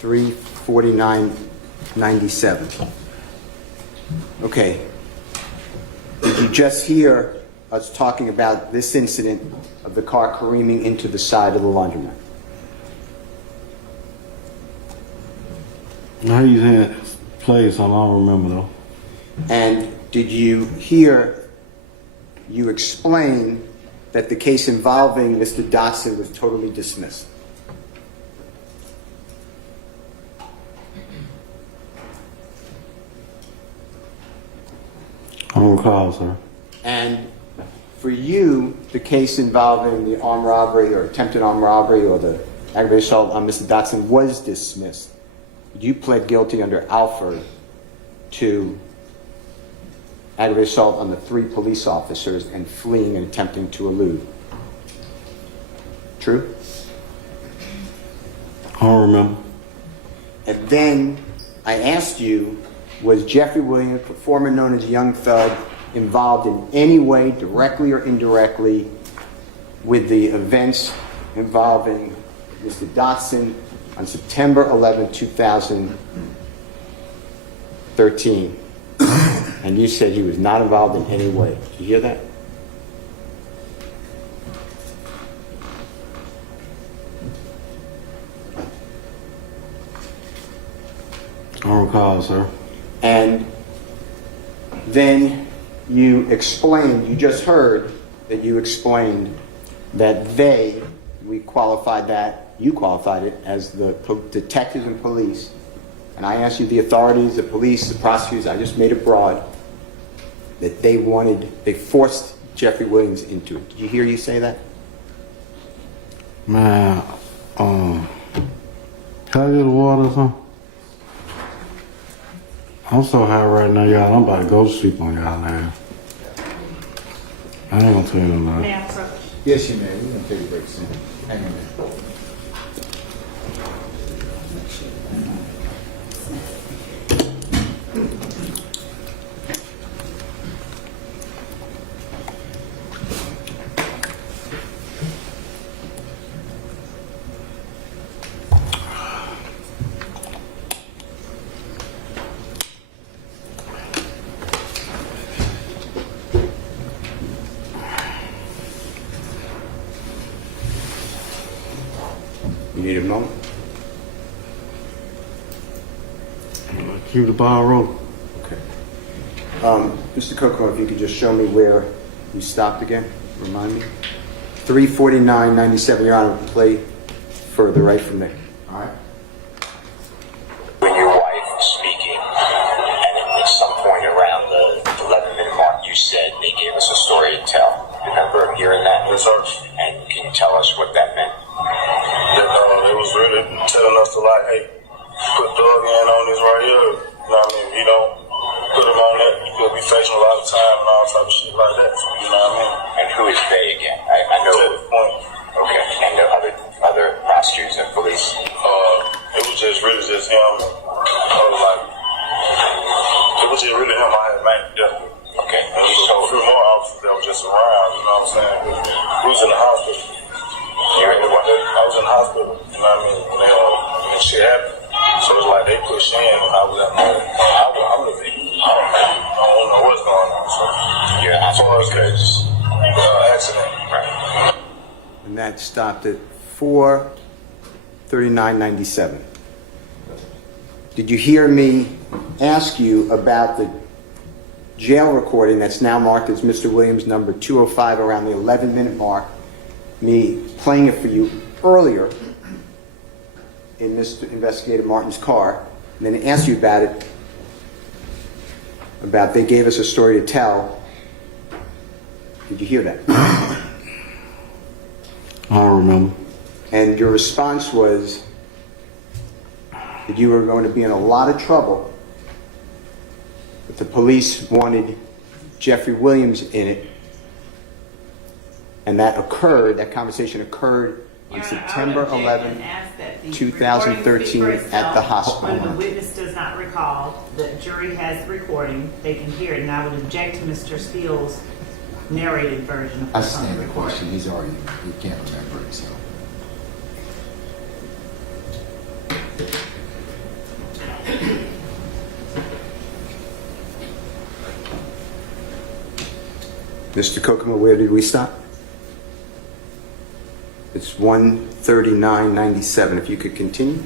3:49:97. Okay. Did you just hear us talking about this incident of the car careening into the side of the laundromat? How you saying play something? I don't remember though. And did you hear you explain that the case involving Mr. Dotson was totally dismissed? I don't recall, sir. And for you, the case involving the armed robbery or attempted armed robbery or the aggravated assault on Mr. Dotson was dismissed. You pled guilty under Alford to aggravated assault on the 3 police officers and fleeing and attempting to elude. True? I don't remember. And then I asked you, was Jeffrey Williams, formerly known as Young Thug, involved in any way, directly or indirectly, with the events involving Mr. Dotson on September 11, 2013? And you said he was not involved in any way. Did you hear that? I don't recall, sir. And then you explained, you just heard that you explained that we qualified that, you qualified it as the detectives and police. And I asked you the authorities, the police, the prosecutors, I just made it broad, that they forced Jeffrey Williams into it. Did you hear you say that? Man, can I get the water or something? I'm so high right now, y'all. I'm about to go to sleep on y'all now. I ain't gonna tell you no lie. May I approach? Yes, you may. We're going to take a break soon. Hang on there. You need a moment? Keep the ball rolling. Okay. Mr. Coco, if you could just show me where you stopped again, remind me. 3:49:97. Your Honor, play further right from there. All right. When your wife was speaking, and at some point around the 11-minute mark, you said they gave us a story to tell. Remember hearing that? Yes, sir. And can you tell us what that meant? They was really telling us to like, hey, put Doug in on this right here. You know what I mean? You don't put him on that, you'll be facing a lot of time and all type of shit like that. You know what I mean? And who is they again? I know. To the point. Okay. And the other prosecutors and police? It was just really just him. Like, it was just really him I had made death with. Okay. And there was a few more officers that were just around, you know what I'm saying? We was in the hospital. You're in the what? I was in the hospital, you know what I mean? When shit happened. So it's like they pushed in, I was at home. I'm the victim. I don't know what's going on. So You're in the hospital because accident. right. And that stopped at 4:39:97. Did you hear me ask you about the jail recording that's now marked as Mr. Williams number 205 around the 11-minute mark, me playing it for you earlier in Mr. Investigator Martin's car, and then asked you about it, about they gave us a story to tell. Did you hear that? I don't remember. And your response was that you were going to be in a lot of trouble, that the police wanted Jeffrey Williams in it, and that conversation occurred on September 11, 2013 at the hospital. When the witness does not recall, the jury has the recording, they can hear it, and I would object to Mr. Steele's narrated version of I the phone stand the recording. question. He can't remember it, so. Mr. Kokomo, where did we stop? It's 139.97. If you could continue.